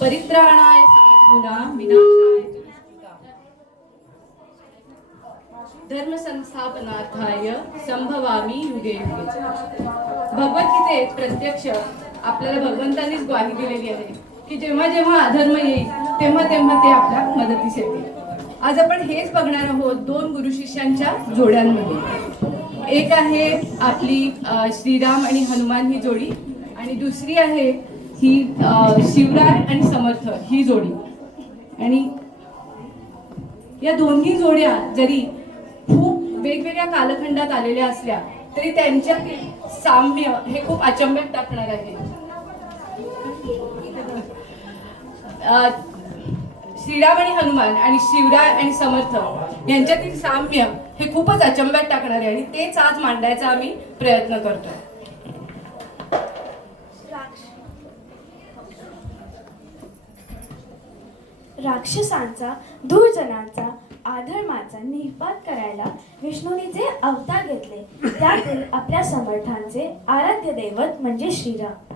परित्राणाय साधूनां विनाशाय च दुष्कृताम् धर्म संस्थापनार्थाय संभवामी युगे युगे. भगवद्गीतेत प्रत्यक्ष आपल्याला भगवंतांनीच ग्वाही दिलेली आहे की जेव्हा जेव्हा अधर्म येईल तेव्हा तेव्हा ते आपल्या मदतीस येतील. आज आपण हेच बघणार आहोत दोन गुरु शिष्यांच्या जोड्यांमध्ये. एक आहे आपली श्रीराम आणि हनुमान ही जोडी आणि दुसरी आहे ही शिवराय आणि समर्थ ही जोडी. आणि या दोन्ही जोड्या जरी खूप वेगवेगळ्या कालखंडात आलेल्या असल्या तरी त्यांच्यातील साम्य हे खूप अचंब्यात टाकणार आहे. श्रीराम आणि हनुमान आणि शिवराय आणि समर्थ यांच्यातील साम्य हे खूपच अचंब्यात टाकणार आहे आणि तेच आज मांडायचा आम्ही प्रयत्न करतो. राक्षसांचा दुर्जनांचा अधर्माचा निपात करायला विष्णूने जे अवतार घेतले त्यातील आपल्या समर्थांचे आराध्य दैवत म्हणजे श्रीराम.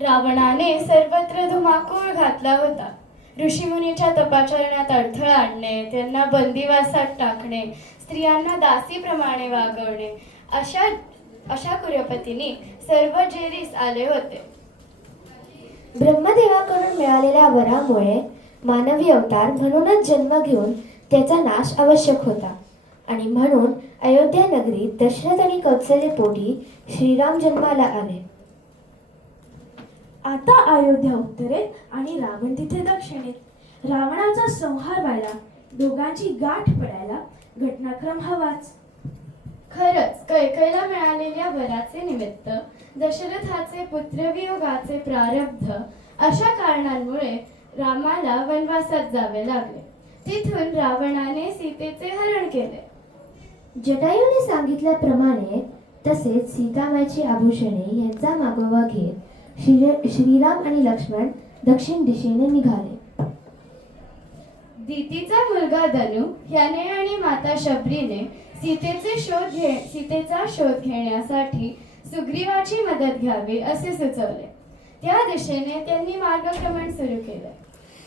रावणाने सर्वत्र धुमाकूळ घातला होता. ऋषीमुनीच्या तपाचरणात अडथळा आणणे, त्यांना बंदिवासात टाकणे, स्त्रियांना दासीप्रमाणे वागवणे अशा कुरपतींनी सर्व जेरीस आले होते. ब्रह्मदेवाकडून मिळालेल्या वरामुळे मानवी अवतार म्हणूनच जन्म घेऊन त्याचा नाश आवश्यक होता आणि म्हणून अयोध्या नगरीत दशरथ आणि कौसल्य पोटी श्रीराम जन्माला आले. आता अयोध्या उत्तरेत आणि रावण तिथे दक्षिणेत. रावणाचा संहार व्हायला, दोघांची गाठ पडायला घटनाक्रम हवाच. खरंच कैकेयीला मिळालेल्या वराचे निमित्त, दशरथाचे पुत्रवियोगाचे प्रारब्ध अशा कारणांमुळे रामाला वनवासात जावे लागले. तिथून रावणाने सीतेचे हरण केले. जटायूने सांगितल्याप्रमाणे तसेच सीतामाईची आभूषणे यांचा मागोवा घेत श्रीराम आणि लक्ष्मण दक्षिण दिशेने निघाले. दितीचा मुलगा धनु याने आणि माता शबरीने सीतेचा शोध घेण्यासाठी सुग्रीवाची मदत घ्यावी असे सुचवले. त्या दिशेने त्यांनी मार्गक्रमण सुरू केले.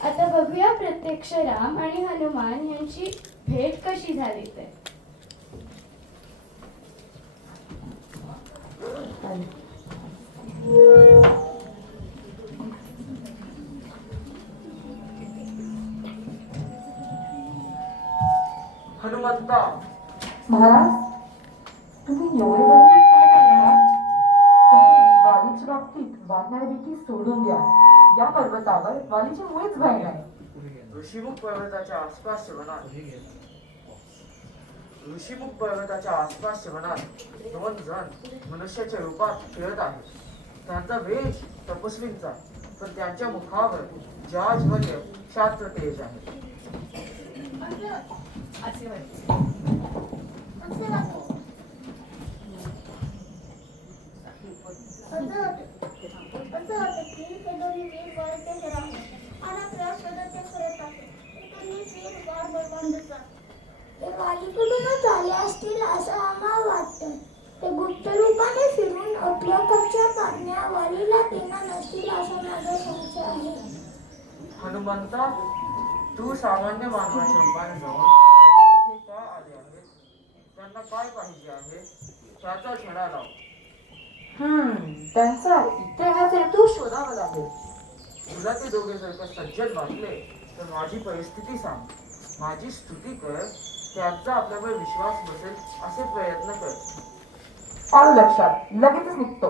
आता बघूया प्रत्यक्ष राम आणि हनुमान यांची भेट कशी झाली ते. हनुमंता महाराज, तुम्ही एवढे बंधन काय करणार? तुम्ही वालीच्या बाबतीत वाढणारी भीती सोडून द्या. या पर्वतावर वालीची मुळेच भय नाही. ऋषीमुख पर्वताच्या आसपासच्या वनात दोन जण मनुष्याच्या रूपात खेळत आहेत. त्यांचा वेश तपस्वींचा, पण त्यांच्या मुखावर जाज्वल्य शास्त्र तेज आहे. वालीकडूनच आले असतील असं आम्हाला वाटतं. ते गुप्त रूपाने फिरून आपल्या कक्षा काढण्या वालीला देणार नसतील असा माझा संशय आहे. हनुमंता, तू सामान्य मानवाच्या रूपाने जाऊन इथे का आले आहेत? त्यांना काय पाहिजे आहे त्याचा छडा लाव. त्यांचा इतिहास हेतू शोधावा लागेल. तुला ते दोघे जर का सज्जन वाटले तर माझी परिस्थिती सांग, माझी स्तुती कर, त्यांचा आपल्यावर विश्वास बसेल असे प्रयत्न कर. आलं लक्षात, लगेचच निघतो.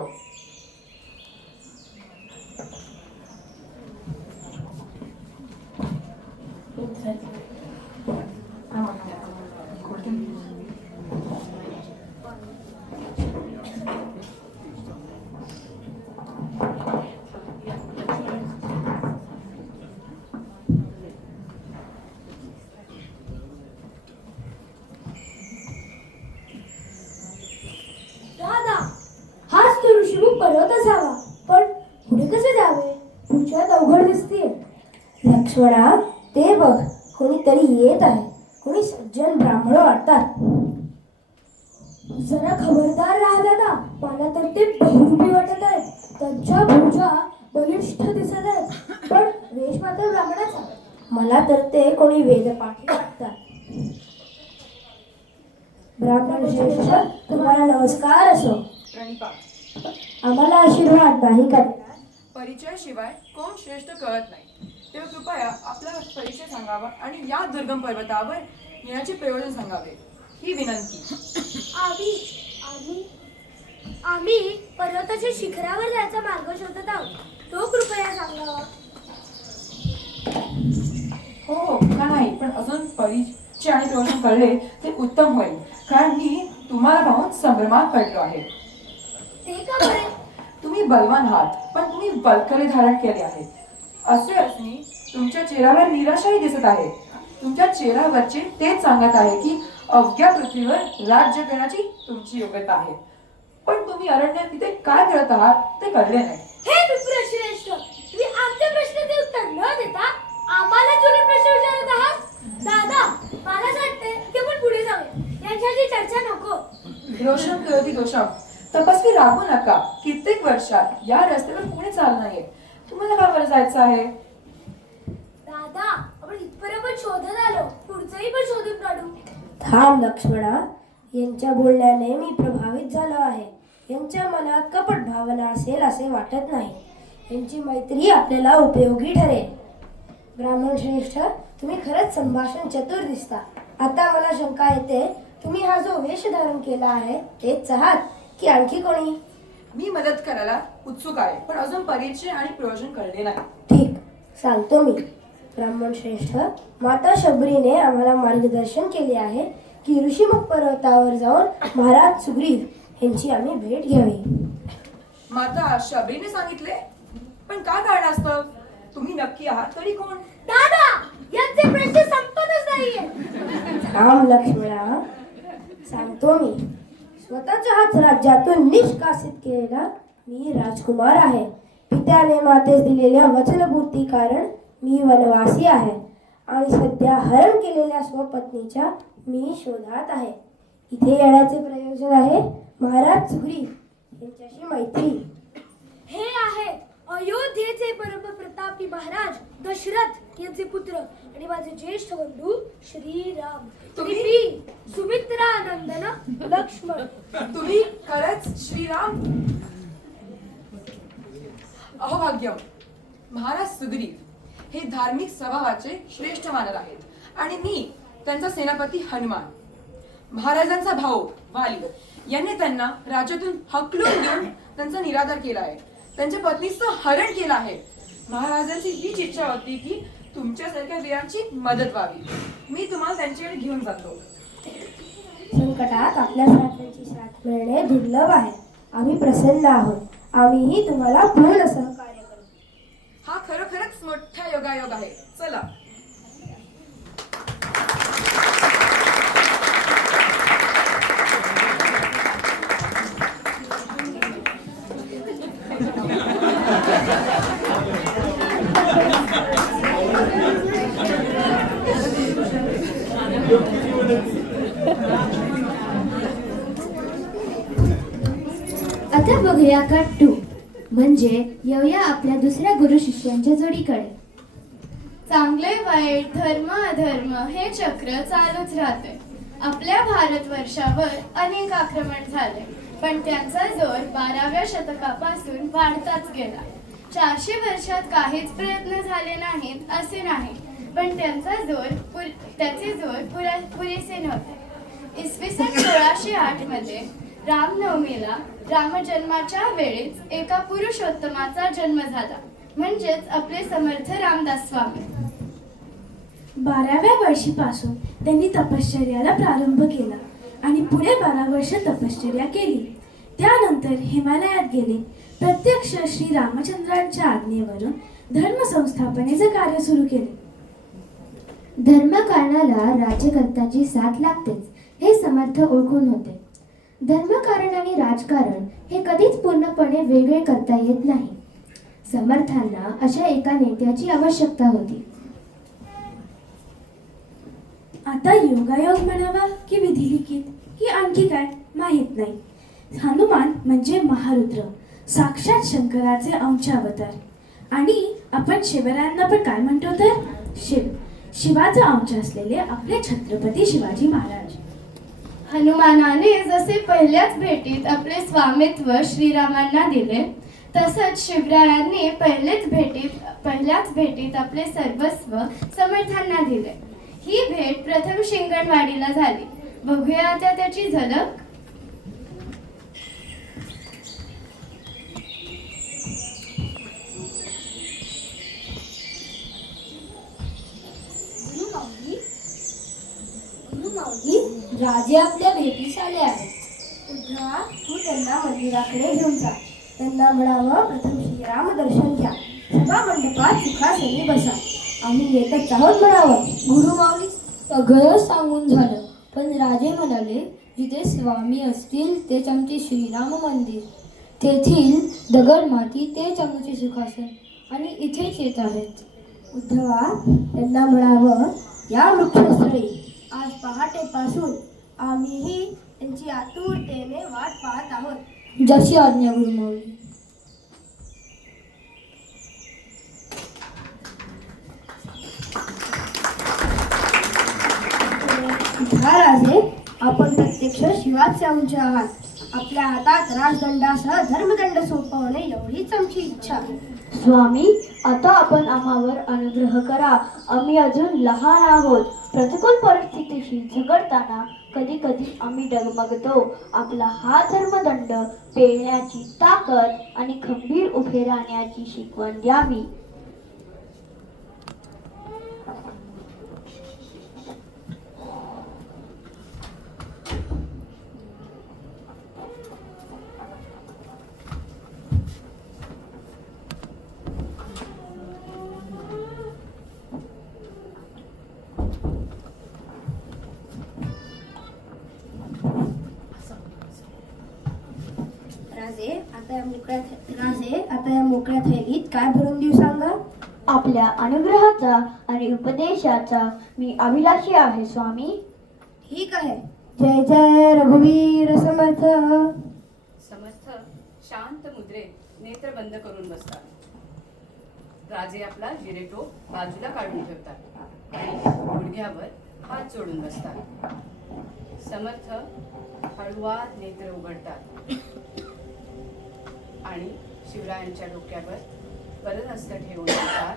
पर्वत असावा, पण पुढे कसे जावे? पुढच्यात अवघड दिसते. लक्ष्मणा, ते बघ, कोणीतरी येत आहे. कोणी सज्जन ब्राह्मण वाटतात. जरा खबरदार राहा दादा, मला तर ते बहुरूपी वाटत आहेत. त्यांच्या भुजा बलिष्ठ दिसत आहेत. पण वेश मात्र ब्राह्मणाचा. मला तर ते कोणी वेदपाठी वाटतात. ब्राह्मण श्रेष्ठ, तुम्हाला नमस्कार असो. प्रणिपात. आम्हाला आशीर्वाद नाही करणार. परिचयाशिवाय कोण श्रेष्ठ कळत नाही, तेव्हा कृपया आपला परिचय सांगावा आणि या दुर्गम पर्वतावर येण्याचे प्रयोजन सांगावे, ही विनंती. आम्ही पर्वताच्या शिखरावर जायचा मार्ग शोधत आहोत, तो कृपया सांगावा. हो का नाही, पण अजून परिचय आणि प्रयोजन कळले ते उत्तम होईल, कारण मी तुम्हाला पाहून संभ्रमात पडलो आहे. ते का बरे? तुम्ही बलवान आहात, पण तुम्ही बलकले धारण केले आहेत. असे असणे तुमच्या चेहऱ्यावर निराशाही दिसत आहे. तुमच्या चेहऱ्यावरचे तेच सांगत आहे की अवघ्या पृथ्वीवर राज्य करण्याची तुमची योग्यता आहे. पण तुम्ही अरण्यात तिथे काय करत आहात ते कळले नाही. हे विप्रश्रेष्ठ, तुम्ही आमच्या प्रश्नाचे उत्तर न देता आम्हाला जुने प्रश्न विचारत आहात. दादा, मला असं वाटतंय की आपण पुढे जाऊया, यांच्याशी चर्चा नको. दोषम करोति दोषम. तपस्वी रागू नका. कित्येक वर्षात या रस्त्यावर कोणी चाललं नाहीये. तुम्हाला का बरं जायचं आहे? दादा, आपण इथपर्यंत शोधत आलो, पुढचंही पण शोधून काढू. थांब लक्ष्मणा, यांच्या बोलण्याने मी प्रभावित झालो आहे. यांच्या मनात कपट भावना असेल असे वाटत नाही. यांची मैत्री आपल्याला उपयोगी ठरेल. ब्राह्मण श्रेष्ठ, तुम्ही खरंच संभाषण चतुर दिसता. आता मला शंका येते, तुम्ही हा जो वेश धारण केला आहे तेच आहात की आणखी कोणी? मी मदत करायला उत्सुक आहे, पण अजून परिचय आणि प्रयोजन कळले नाही. ठीक, सांगतो मी. ब्राह्मण श्रेष्ठ, माता शबरीने आम्हाला मार्गदर्शन केले आहे की ऋषीमुख पर्वतावर जाऊन महाराज सुग्रीव यांची आम्ही भेट घ्यावी. माता शबरीने सांगितले, पण का कारणास्तव? तुम्ही नक्की आहात तरी कोण? दादा, यांचे प्रश्न संपतच नाहीये. थांब लक्ष्मणा, सांगतो मी. स्वतःच्या हात राज्यातून निष्कासित केलेला मी राजकुमार आहे. पित्याने मातेस दिलेल्या वचनपूर्ती कारण मी वनवासी आहे आणि सध्या हरण केलेल्या स्वपत्नीच्या मी शोधात आहे. इथे येण्याचे प्रयोजन आहे महाराज सुग्रीव यांच्याशी मैत्री. हे आहेत अयोध्येचे परमप्रतापी महाराज दशरथ यांचे पुत्र आणि माझे ज्येष्ठ बंधू श्रीराम. तुम्ही? सुमित्रा नंदन लक्ष्मण. तुम्ही खरंच श्रीराम? अहोभाग्यम. महाराज सुग्रीव हे धार्मिक स्वभावाचे श्रेष्ठ मानर आहेत आणि मी त्यांचा सेनापती हनुमान. महाराजांचा भाऊ वाली यांनी त्यांना राज्यातून हकलून देऊन त्यांचा निरादर केला आहे. त्यांच्या पत्नीचं हरण केलं आहे. महाराजांची हीच इच्छा होती की तुमच्यासारख्या वीरांची मदत व्हावी. मी तुम्हाला त्यांच्याकडे घेऊन जातो. संकटात आपल्यासारख्यांची साथ मिळणे दुर्लभ आहे. आम्ही प्रसन्न आहोत. आम्हीही तुम्हाला पूर्ण सहकार्य करू. हा खरोखरच मोठा योगायोग आहे. चला. आता बघूया कट 2, म्हणजे येऊया आपल्या दुसऱ्या गुरु शिष्यांच्या जोडीकडे. चांगले वाईट धर्म अधर्म हे चक्र चालूच राहते. आपल्या भारतवर्षावर अनेक आक्रमण झाले, पण त्यांचा जोर 12व्या शतकापासून वाढताच गेला. 400 वर्षात काहीच प्रयत्न झाले नाहीत असे नाही, पण त्याचे जोर पुरेसे नव्हते. इसवी सन 1608 मध्ये रामनवमीला रामजन्माच्या वेळीच एका पुरुषोत्तमाचा जन्म झाला, म्हणजेच आपले समर्थ रामदास स्वामी. 12व्या वर्षीपासून त्यांनी तपश्चर्याला प्रारंभ केला आणि पुढे 12 वर्ष तपश्चर्या केली. त्यानंतर हिमालयात गेले. प्रत्यक्ष श्री रामचंद्रांच्या आज्ञेवरून धर्म संस्थापनेचे कार्य सुरू केले. धर्मकारणाला राज्यकर्त्याची साथ लागतेच हे समर्थ ओळखून होते. धर्मकारण आणि राजकारण हे कधीच पूर्णपणे वेगळे करता येत नाही. समर्थांना अशा एका नेत्याची आवश्यकता होती. आता योगायोग म्हणावा की विधिलिखित की आणखी काय माहीत नाही. हनुमान म्हणजे महारुद्र, साक्षात शंकराचे अंशावतार आणि आपण शिवरायांना पण काय म्हणतो तर शिवाचा अंश असलेले आपले छत्रपती शिवाजी महाराज. हनुमानाने जसे पहिल्याच भेटीत आपले स्वामित्व श्रीरामांना दिले, तसंच शिवरायांनी पहिल्याच भेटीत आपले सर्वस्व समर्थांना दिले. ही भेट प्रथम शिंगणवाडीला झाली. बघूया आता त्याची झलक. गुरुमाऊली, राजे आपल्या भेटीस आले आहेत. उद्धवा, तू त्यांना मंदिराकडे घेऊन जा. त्यांना म्हणावं, प्रथम श्रीराम दर्शन घ्या. सभा मंडपात सुखासनी बसा. आम्ही येतच आहोत म्हणावं. गुरुमाऊली, सगळं सांगून झालं, पण राजे म्हणाले, जिथे स्वामी असतील तेच आमचे श्रीराम मंदिर, तेथील दगड माती तेच आमचे सुखासन, आणि इथेच येत आहेत. उद्धवा, त्यांना म्हणावं, या वृक्षस्थळी आज पहाटेपासून आम्हीही त्यांची आतुरतेने वाट पाहत आहोत. जशी आज्ञा गुरुमाऊली. राजे, आपण प्रत्यक्ष शिवाचे अंश आहात. आपल्या हातात राजदंडासह धर्मदंड सोपवणे एवढीच आमची इच्छा. स्वामी, आता आपण आम्हावर अनुग्रह करा. आम्ही अजून लहान आहोत. प्रतिकूल परिस्थितीशी झगडताना कधी कधी आम्ही डगमगतो. आपला हा धर्मदंड पेलण्याची ताकद आणि खंबीर उभे राहण्याची शिकवण द्यावी. राजे, आता या मोकळ्या थैलीत काय भरून देऊ सांगा. आपल्या अनुग्रहाचा आणि उपदेशाचा मी अभिलाषी आहे स्वामी. ठीक आहे. जय जय रघुवीर समर्थ. समर्थ शांत मुद्रेत नेत्र बंद करून बसतात. राजे आपला जिरेटो बाजूला काढून ठेवतात आणि गुडघ्यावर हात जोडून बसतात. समर्थ हळुवार नेत्र उघडतात आणि शिवरायांच्या डोक्यावर वरदहस्त ठेवून म्हणतात,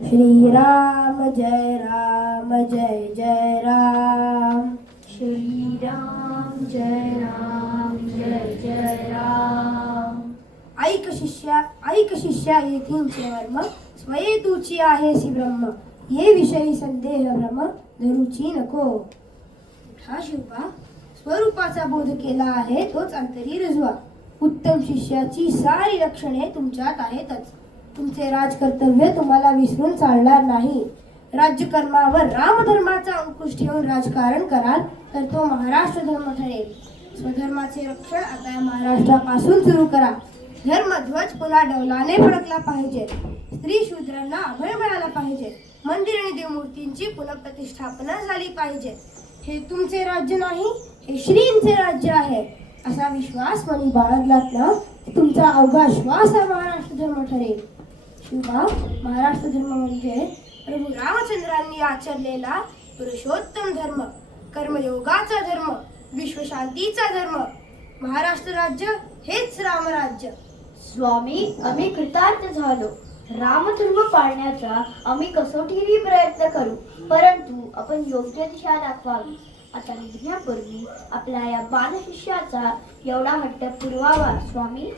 श्रीराम जय राम जय जय राम. श्रीराम जय राम जय जय राम. ऐक शिष्या येथींचे वर्म, स्वये तुची आहेसी ब्रह्म. ये विषयी संदेह भ्रम, धरूची नको. हा शिवबा, स्वरूपाचा बोध केला आहे तोच अंतरी रुजवा. उत्तम शिष्याची सारी लक्षणे तुमच्यात आहेतच. तुमचे राजकर्तव्य तुम्हाला विसरून चालणार नाही. राज्यकर्मावर रामधर्माचा अंकुश ठेवून राजकारण कराल तर तो महाराष्ट्र धर्म ठरेल. स्वधर्माचे रक्षण आता या महाराष्ट्रापासून सुरू करा. धर्मध्वज पुन्हा डौलाने फडकला पाहिजे. स्त्री शूद्रांना अभय मिळाला पाहिजे. मंदिर आणि देवमूर्तींची पुनःप्रतिष्ठापना झाली पाहिजे. हे तुमचे राज्य नाही, हे श्रींचे राज्य आहे असा विश्वास मनी बाळगलात ना, तुमचा अवघा श्वास हा महाराष्ट्र धर्म ठरेल. शिवा, महाराष्ट्र धर्म म्हणजे प्रभू रामचंद्रांनी आचरलेला पुरुषोत्तम धर्म, कर्मयोगाचा धर्म, विश्वशांतीचा धर्म. महाराष्ट्र राज्य हेच रामराज्य. स्वामी, आम्ही कृतार्थ झालो. रामधर्म पाळण्याचा आम्ही कसोटीही प्रयत्न करू, परंतु आपण योग्य दिशा दाखवावी. आता निघण्यापूर्वी आपल्या या बालशिष्याचा एवढा हट्ट पुरवावा. स्वामी,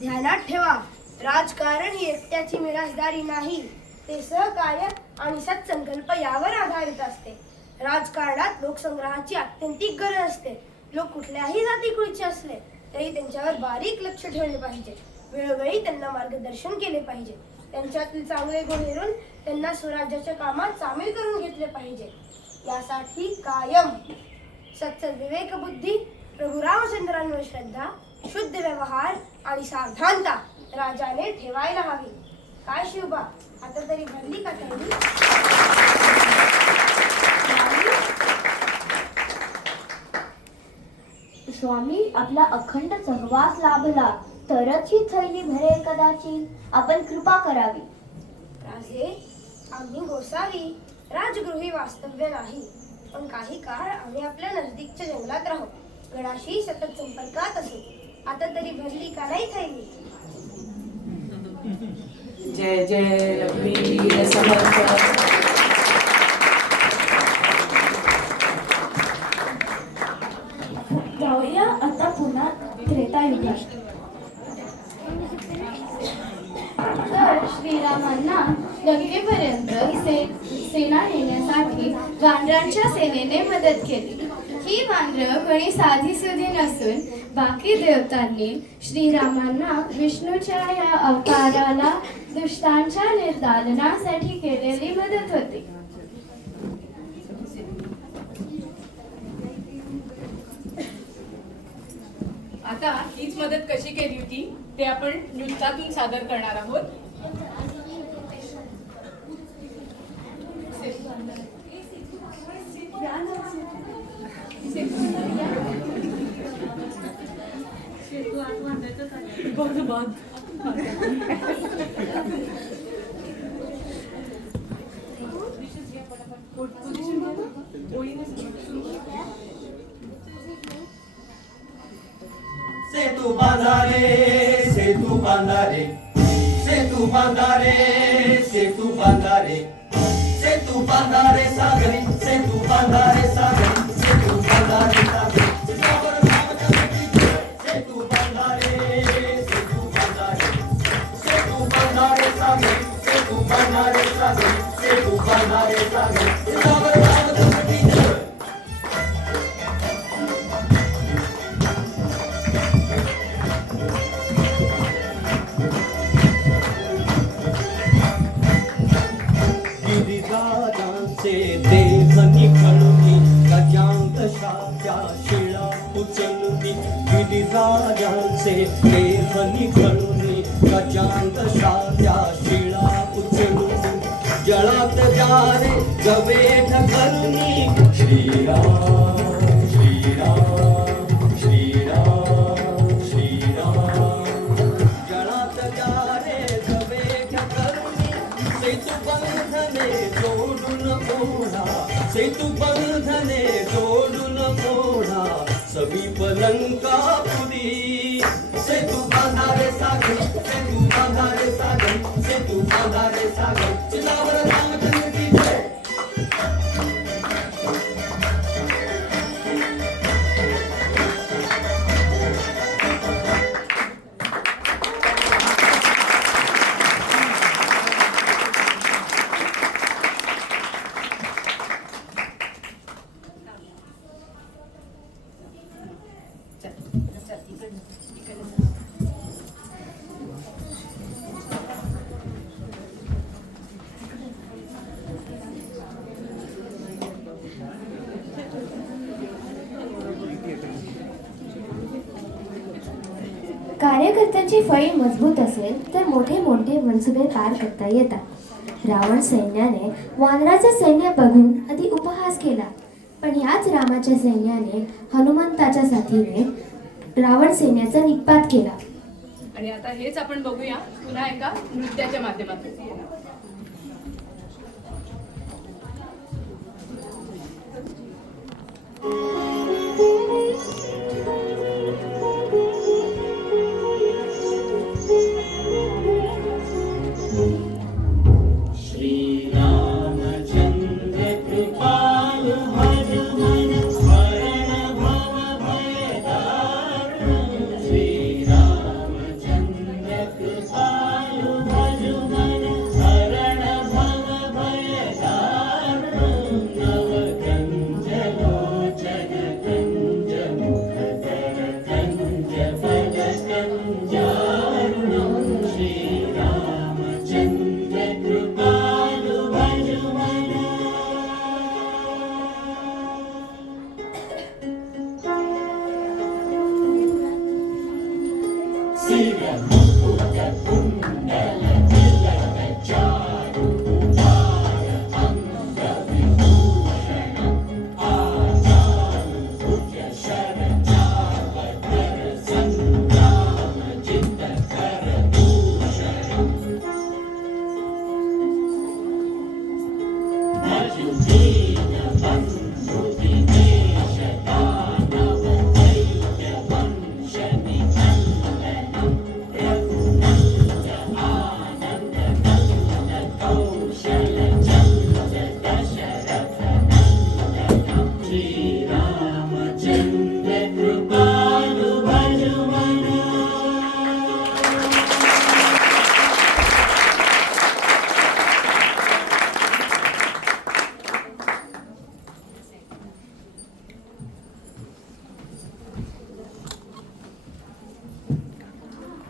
ध्यानात ठेवा, राजकारण ही एकट्याची मिरासदारी नाही, ते सहकार्य आणि सत्संकल्प यावर आधारित असते. राजकारणात लोकसंग्रहाची आत्यंतिक गरज असते. लोक कुठल्याही जातीकुळीचे असले तरी त्यांच्यावर बारीक लक्ष ठेवले पाहिजे. वेळोवेळी त्यांना मार्गदर्शन केले पाहिजे. त्यांच्यातील चांगले गुण हेरून त्यांना स्वराज्याच्या कामात सामील करून घेतले पाहिजे. यासाठी कायम सत्सद विवेक बुद्धी, प्रभू रामचंद्रांवर श्रद्धा, शुद्ध व्यवहार आणि सावधानता राजाने ठेवायला हवी. काय शिवबा, आता तरी भरली का थैली? स्वामी, आपला अखंड सहवास लाभला तरच ही थैली भरेल कदाचित. आपण कृपा करावी. माझे. आम्ही गोसावी राजगृही वास्तव्य नाही, पण काही काळ आम्ही आपल्या नजदीकच्या जंगलात राहू. गडाशी सतत संपर्कात असू. आता तरी भरली का नाही थैली. जय जय वीर समर्थ. जाऊया आता पुन्हा त्रेतायुगात. तर श्रीरामांना लंकेपर्यंत सेना नेण्यासाठी वानरांच्या सेनेने मदत केली. ही वानरं कोणी साधीसुधी नसून बाकी देवतांनी श्रीरामांना विष्णूच्या या अवताराला दुष्टांच्या निर्दालनासाठी केलेली मदत होती. आता हीच मदत कशी केली होती ते आपण नृत्यातून सादर करणार आहोत. सेतू बांधारे सेतू बांधारे सेतू बांधारे सेतू बांधारे सेतू बांधारे सागरी सेतू बांधारे सागरी सेतू बांधारे सागरी सेतू बांधारे सेतू बांधारे सेतू बांधारे सागरी सेतू बांधारे सागरी सेतू बांधारे सागरी देवनी खळुनी गजांतशाच्या शिळा उचलुनी. गिरिराजांचे देवनी खळुनी गजांतशाच्या शिळा उचलुनी. जळात जारे गवेठ करुनी. श्रीराम श्रीराम श्रीराम श्रीराम. जळात जारे गवेठ करुनी. सेतू बंधने जोडून ओढा सेतू बंधने जोडून ओढा समीप लंकापुरी. सेतू बांधारे सागरी सेतू बांधारे सागरी सेतू बांधारे सागरी. चिलावर रामचंद्र की जय. कार्यकर्त्यांची फळी मजबूत असेल तर मोठे मोठे मनसुबे पार करता येतात. रावण सैन्याने वानराचे सैन्य बघून आधी उपहास केला, पण याच रामाच्या सैन्याने हनुमंताच्या साथीने रावण सैन्याचा निपात केला. आणि आता हेच आपण बघूया पुन्हा एका नृत्याच्या माध्यमातून. श्रीरामचंद्र कृपालु भज मन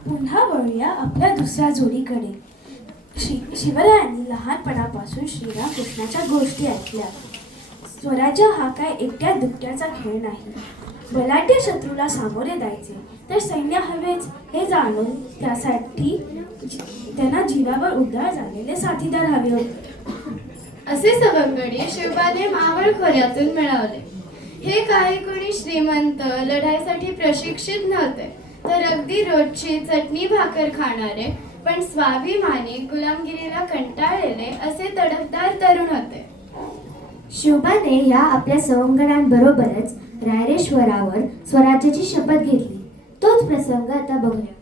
पुन्हा वळूया आपल्या दुसऱ्या जोडीकडे. शिवरायांनी लहानपणापासून श्रीरामकृष्णाच्या गोष्टी ऐकल्या. स्वराज्य हा काय एकट्या दुकट्याचा खेळ नाही. बलाढ्य शत्रूला सामोरे जायचे तर सैन्य हवेच हे जाणून त्यासाठी त्यांना जीवावर उद्धार झालेले साथीदार हवे होते. असे सवंगडी शिवबाने मावळ खोऱ्यातून मिळवले. हे काही कोणी श्रीमंत लढाईसाठी प्रशिक्षित नव्हते, तर अगदी रोजची चटणी भाकर खाणारे पण स्वाभिमानी गुलामगिरीला कंटाळलेले असे तडफदार तरुण होते. शिवबाने या आपल्या सवंगड्यांबरोबरच रायरेश्वरावर स्वराज्याची शपथ घेतली. तोच प्रसंग आता बघूया.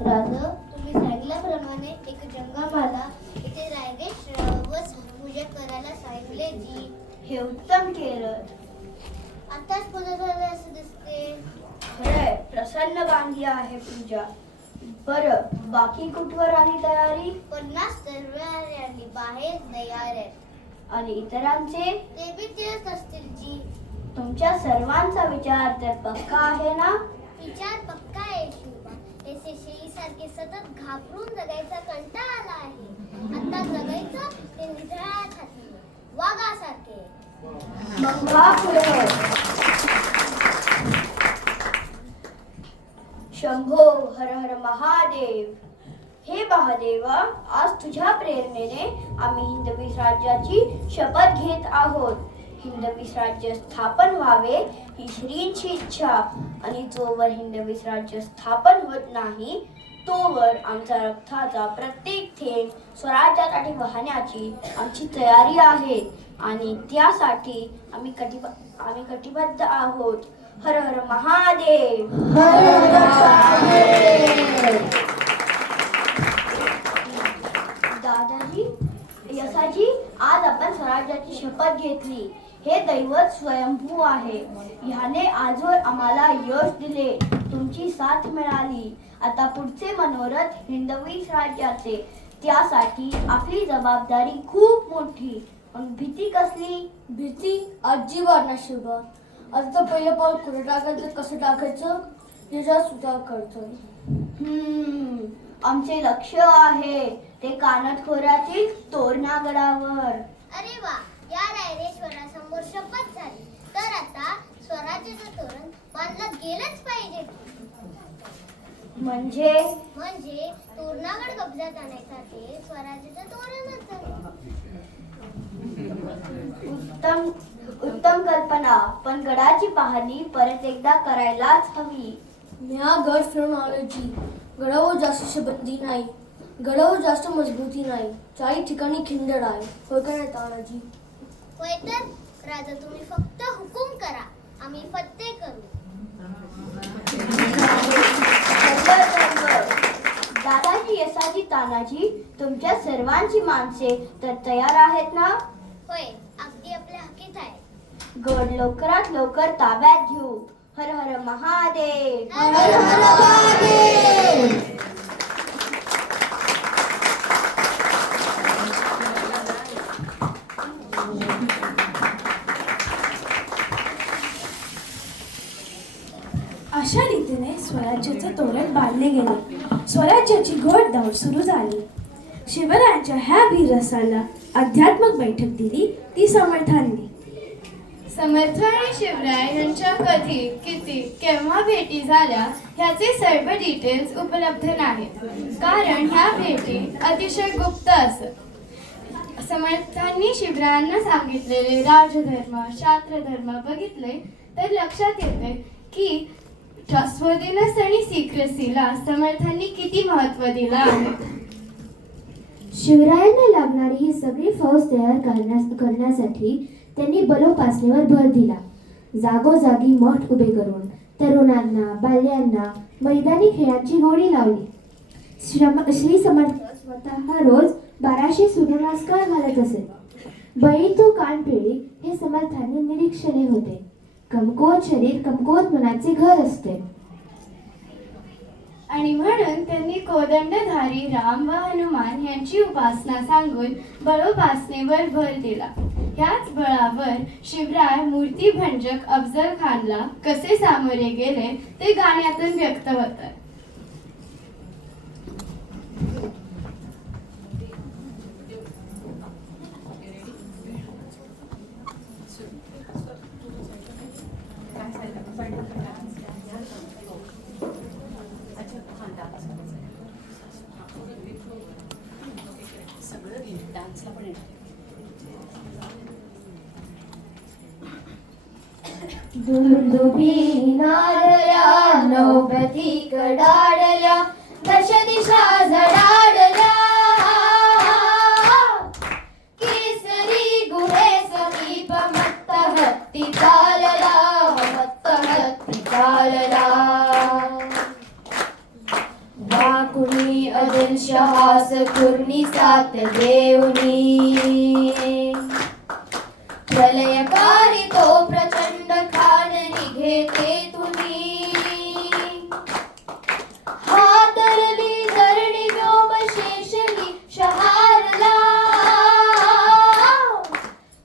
राजा, तुम्ही सांगितल्याप्रमाणे एक जंगमाला इथे रायरेश्वरावर पूजा करायला सांगितले जी. हे उत्तम केलं. आताच पूजा झाली असं दिसते. खरंय, प्रसन्न बांधली आहे पूजा. बरं, बाकी कुठवर आली तयारी? 50 तरुणांनी बाहेर तयार आहेत. आणि इतरांचे? ते बी तेच असतील जी. तुमच्या सर्वांचा विचार तर पक्का आहे ना? विचार पक्का आहे शिवबा. ऐसे शेळीसारखे सतत घाबरून जगायचा कंटाळा आला आहे. आता जगायचं ते निधळा छाती वाघासारखे. शंभो हर हर महादेव. हे महादेवा, आज तुझ्या प्रेरणेने आम्ही हिंदवी राज्याची शपथ घेत आहोत. हिंदवी राज्य स्थापन व्हावे ही श्रींची इच्छा, आणि जोवर हिंदवी राज्य स्थापन होत नाही तोवर आमचा रक्ताचा प्रत्येक थेंब स्वराज्यासाठी वाहण्याची आमची तयारी आहे, आणि त्यासाठी आम्ही कटिबद्ध आहोत. हर हर महादेव. दादाजी, यसाजी, आज आपण स्वराज्याची शपथ घेतली. हे दैवत स्वयंभू आहे. ह्याने आजवर आम्हाला यश दिले, तुमची साथ मिळाली. आता पुढचे मनोरथ हिंदवी राज्याचे. त्यासाठी आपली जबाबदारी खूप मोठी. पण भीती कसली? भीती अजिबात नाही शिवबा. आता पहिलं पाऊल कुठे टाकायचं, कसं टाकायचं याचा सुधार करतोय. आमचे लक्ष आहे ते कानट खोऱ्यातील तोरणागडावर. अरे वा, या रायरेश्वरासमोर शपथ झाली तर आता स्वराज्याचं तोरण बांधलं गेलंच पाहिजे. म्हणजे तोरणागड कब्जात आणण्यासाठी स्वराज्याचं तोरणच झालं. उत्तम कल्पना, पण गडाची पाहणी परत एकदा करायलाच हवी. म्या गड फिरून आलो जी. गडावर जास्त शबंदी नाही, गडावर जास्त मजबूती नाही. 4 ठिकाणी खिंडर आहे. होय का नाही तानाजी? होय तर राजा, तुम्ही फक्त हुकूम करा, आम्ही फत्ते करू. दादाजी, यसाजी, तानाजी, तुमच्या सर्वांची माणसे तर तयार आहेत ना? होय, अगदी आपल्या हकीत आहे. गड लवकरात लवकर ताब्यात घेऊ. हर हर महादेव. हर हर महादेव. अशा रीतीने स्वराज्याचे तोरण बांधले गेले. स्वराज्याची घोडदौड सुरू झाली. शिवरायांच्या ह्या वीररसाला आध्यात्मिक बैठक दिली ती समर्थांनी. समर्थ आणि शिवराय यांच्या कधी, किती, केव्हा भेटी झाल्या ह्याचे सर्व डिटेल्स उपलब्ध नाहीत, कारण ह्या भेटी अतिशय गुप्त असत. समर्थांनी शिवरायांना सांगितलेले राजधर्म, शास्त्रधर्म बघितले तर लक्षात येते की ट्रस्टवर्दीनेस आणि सिक्रेसीला समर्थांनी किती महत्त्व दिलं आहे. शिवरायांना लागणारी ही सगळी फौज तयार करण्यासाठी त्यांनी बलोपासनेवर भर दिला. जागोजागी मठ उभे करून तरुणांना बाल्यांना मैदानी खेळांची गोडी लावली. श्री समर्थ स्वतः रोज 1200 सूर्यनमस्कार घालत असे. बळी तो कान पिळी हे समर्थांनी निरीक्षणे होते. कमकुवत शरीर कमकुवत मनाचे घर असते. आणि म्हणून त्यांनी कोदंडधारी राम व हनुमान यांची उपासना सांगून बळोपासनेवर भर दिला. ह्याच बळावर शिवराय मूर्तिभंजक अफजल खानला कसे सामोरे गेले ते गाण्यातून व्यक्त होतं. दुंदुभी नारल्या नौबती कडाडल्या दश दिशा झडाडल्या केसरी गुहे समीप मत्त हत्ती चालला मत्त हत्ती चालला वाकुणी अदिलशहास कुर्णी सात देवनी प्रलयकारी तो प्रचंड खान निघे तुम्ही हातरली धरणी व्योम शेषली शहारला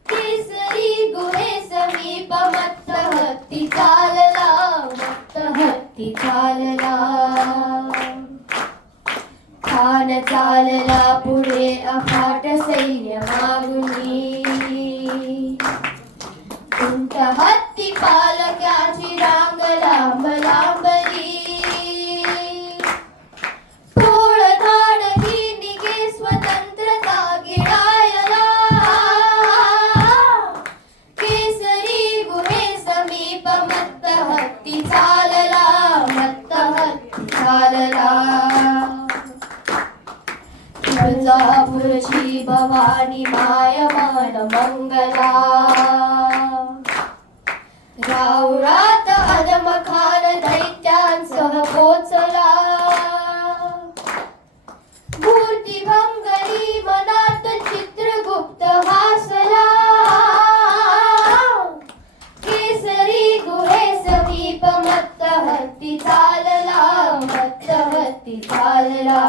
केसरी गुहे समीप मत्त हत्ती चालला मत्त हत्ती चालला खान चालला पुढे अफाट सैन्य मागुनी उंट हत्ती पालक्याची रांग लांब लांबली टोळ धाडकी निघे स्वतंत्रता गिळायला केसरी गुहे समीप मत्त हत्ती चालला मत्त हत्ती चालला तुळजापूरची भवानी मायमान मंगला राऊरात अदम खान दैत्यांसह पोचला मूर्ती भंगरी मनात चित्रगुप्त हासला केसरी गुहे समीप मत्त हत्ती चालला मत्त हत्ती चालला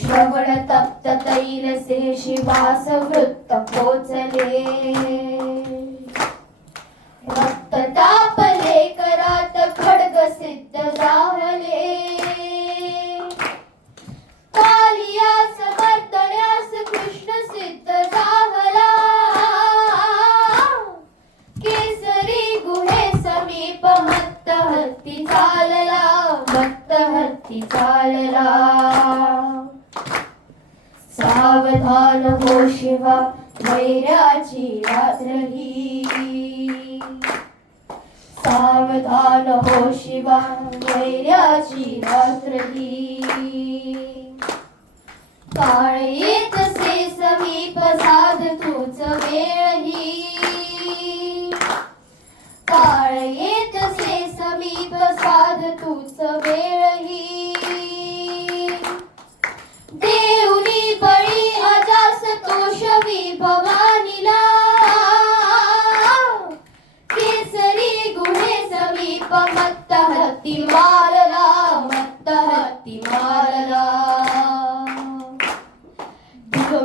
श्रवण तप्त तैलसे शिवास वृत्त पोचले रक्त तापले करात खड्ग सिद्ध जाहले कालियास मर्दण्यास कृष्ण सिद्ध जाहला केसरी गुहे समीप मत्त हत्ती चालला मत्त हत्ती चालला सावधान हो शिवा वैराची रात्र ही सावधान हो शिवा वैराची रात्र ही काळ येतसे समीप साध तूच वेळ ही काळ येतसे समीप साध तूच वेळ ही देऊनी बळी अजास तोषवी भवानीला केसरी गुहे समीप मत्त हत्ती मारला मत्त हत्ती मारला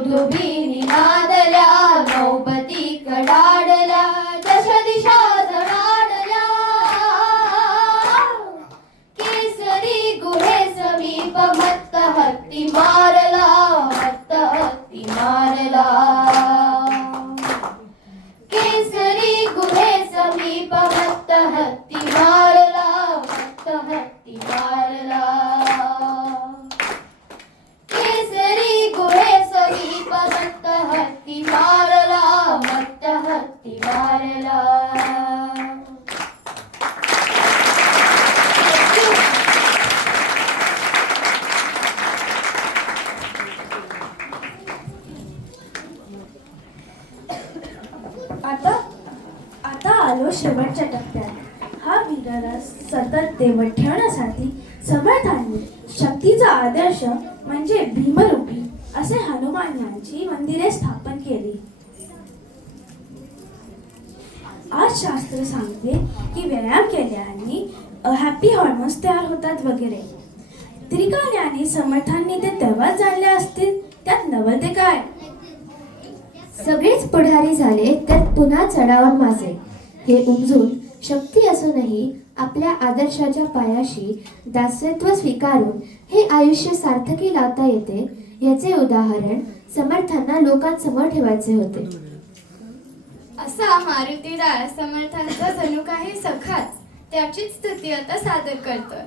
दुबीनी नादल्या नौबती कडाडल्या दश दिशा झडाडल्या केसरी आता आलो शेवटच्या टप्प्यात. हा वीररस सतत तेवत ठेवण्यासाठी समर्थांनी शक्तीचा आदर्श म्हणजे भीमरूपी असे हनुमान यांची मंदिरे स्थापन केली. आज शास्त्र सांगते की व्यायाम केल्याने हॅपी हॉर्मोन्स तयार होतात वगैरे. त्रिकाल्याने समर्थांनी ते तेव्हाच जाणले असतील, त्यात नवल ते काय. सगळेच पुढारी झाले तर पुन्हा चढावर माझे हे उमजून शक्ती असूनही आपल्या आदर्शाच्या पायाशी दासत्व स्वीकारून हे आयुष्य सार्थकी लावता येते याचे उदाहरण समर्थांना लोकांसमोर ठेवायचे होते. असा मारुतीदास समर्थांचा जणू काही सखाच त्याचीच स्तुती आता सादर करतोय.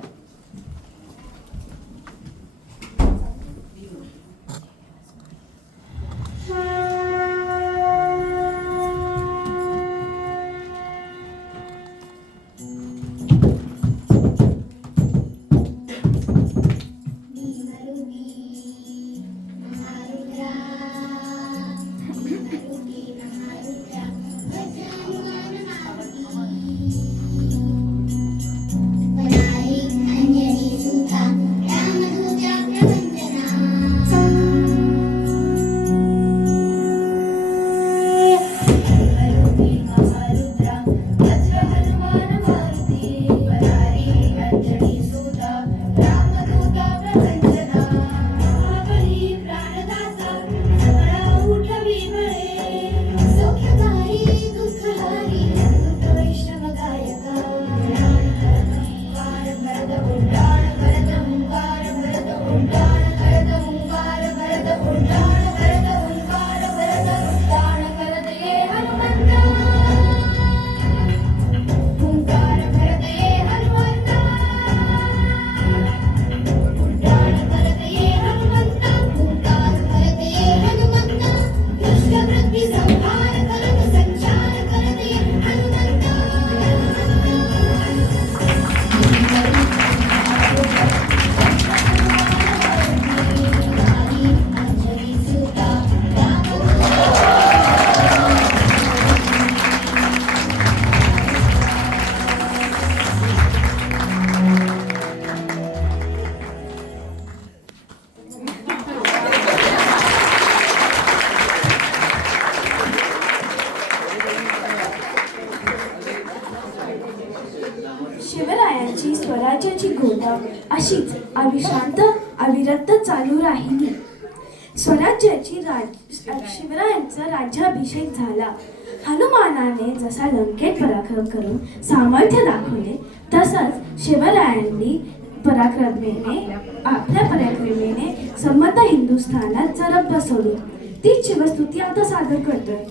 शिवरायांची स्वराज्याची गोदा अशीच अविश्रांत अविरत चालू राहिली. स्वराज्याची शिवरायांचा राज्याभिषेक झाला. हनुमानाने जसा लंकेत पराक्रम करून सामर्थ्य दाखवले तसंच शिवरायांनी आपल्या पराक्रमेने संबंध हिंदुस्थानात जरब बसवली. तीच शिवस्तुती आता सादर करतोय.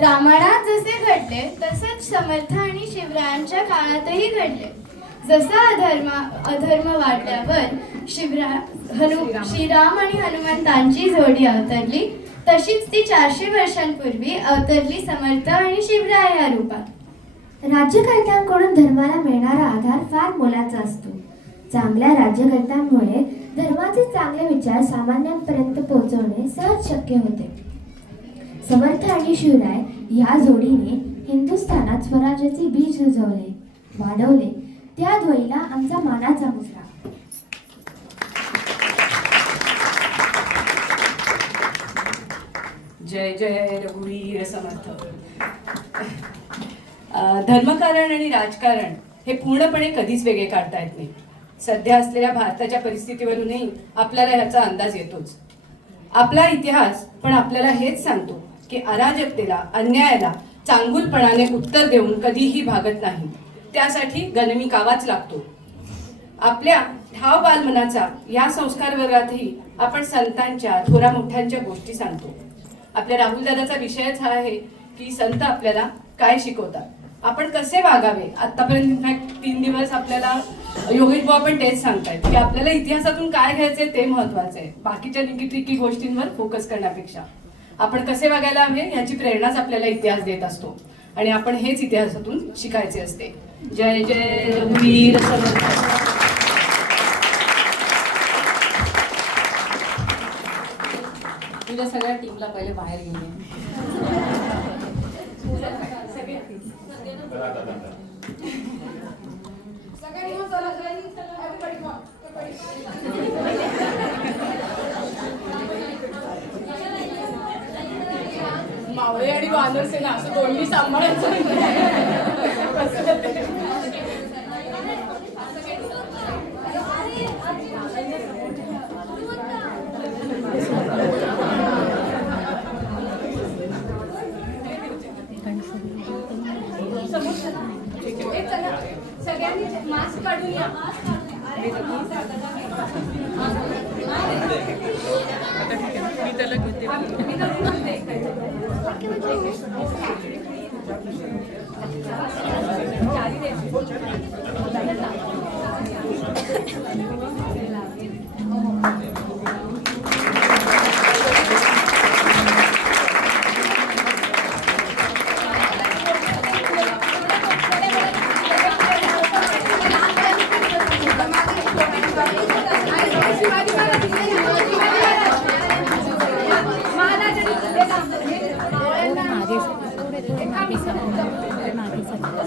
रामायणात जसे घडले तसेच समर्थ आणि शिवरायांच्या काळातही घडले. जसा अधर्म वाढल्यावर श्रीराम आणि हनुमंतांची जोडी अवतरली, तशीच ती 400 वर्षांपूर्वी अवतरली समर्थ आणि शिवराय या रूपात. राज्यकर्त्यांकडून धर्माला मिळणारा आधार फार मोलाचा असतो. चांगल्या राज्यकर्त्यांमुळे धर्माचे चांगले विचार सामान्यांपर्यंत पोहोचवणे सहज शक्य होते. समर्थ आणि शिवराय या जोडीने हिंदुस्थानात स्वराज्याचे बीज रुजवले, वाढवले. त्या द्वयीला आमचा मानाचा मुजरा. जय जय रघुवीर समर्थ. धर्मकारण आणि राजकारण हे पूर्णपणे कधीच वेगळे काढता येत नाही. सध्या असलेल्या भारताच्या परिस्थितीवरूनही आपल्याला ह्याचा अंदाज येतोच. आपला इतिहास पण आपल्याला हेच सांगतो की अराजकतेला, अन्यायाला चांगुलपणाने उत्तर देऊन कधीही भागत नाही. त्यासाठी गनिमी कावाच लागतो. आपल्या ठाव बालमनाचा या संस्कार वर्गातही आपण संतांच्या, थोरा मोठ्यांच्या गोष्टी सांगतो. आपल्या राहुल दादाचा विषयच हा आहे की संत आपल्याला काय शिकवतात, आपण कसे वागावे. आतापर्यंत इनफॅक्ट 3 दिवस आपल्याला योगेश भाऊ पण तेच सांगतायत की आपल्याला इतिहासातून काय घ्यायचंय ते महत्वाचं आहे. बाकीच्या निकी गोष्टींवर फोकस करण्यापेक्षा आपण कसे वागायला हवे याची प्रेरणाच आपल्याला इतिहास देत असतो आणि आपण हेच इतिहासातून शिकायचे असते. जय जय रघुवीर समर्थ. तुझ्या सगळ्या टीमला पहिले बाहेर घेऊन ये. मावळे आणि वानर सेना असं दोन्ही सांभाळायचं. सगळ्यांनी मास्क काढून या.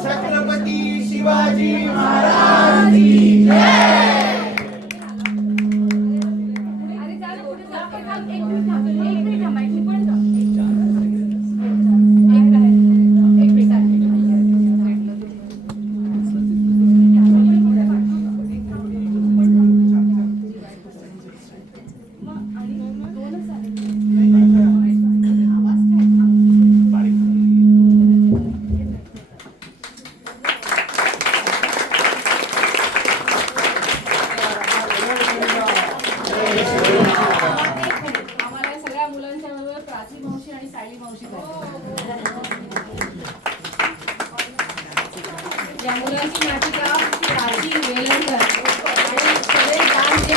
छत्रपती शिवाजी महाराज की जय. या मुलांची नाटिका प्राची वेलणकर आणि सगळे डान्स जे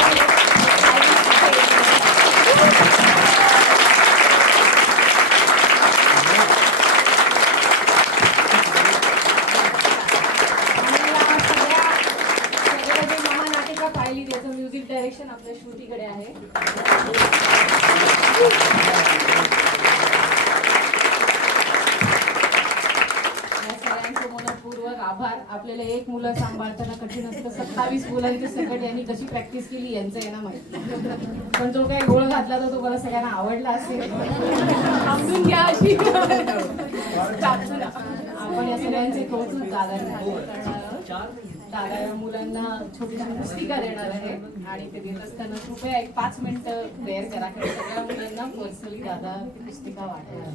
महानाटिका पाहिली त्याचं म्युझिक डायरेक्शन आपल्या श्रुतीकडे आहे. आभार. आपल्याला एक मुलं सांभाळताना कठीण असतं. 27 मुलांची सकट यांनी कशी प्रॅक्टिस केली यांचं यांना माहिती. पण जो काही गोळ घातला तो तुम्हाला सगळ्यांना आवडला असेल. समजून घ्या अशी आपण या सगळ्यांचे कौतुक दादा या मुलांना छोटीशी पुस्तिका देणार आहे आणि ते देत असताना कृपया एक 5 मिनिटं वेअर करा कारण सगळ्या मुलांना पर्सनली दादा पुस्तिका वाटणार.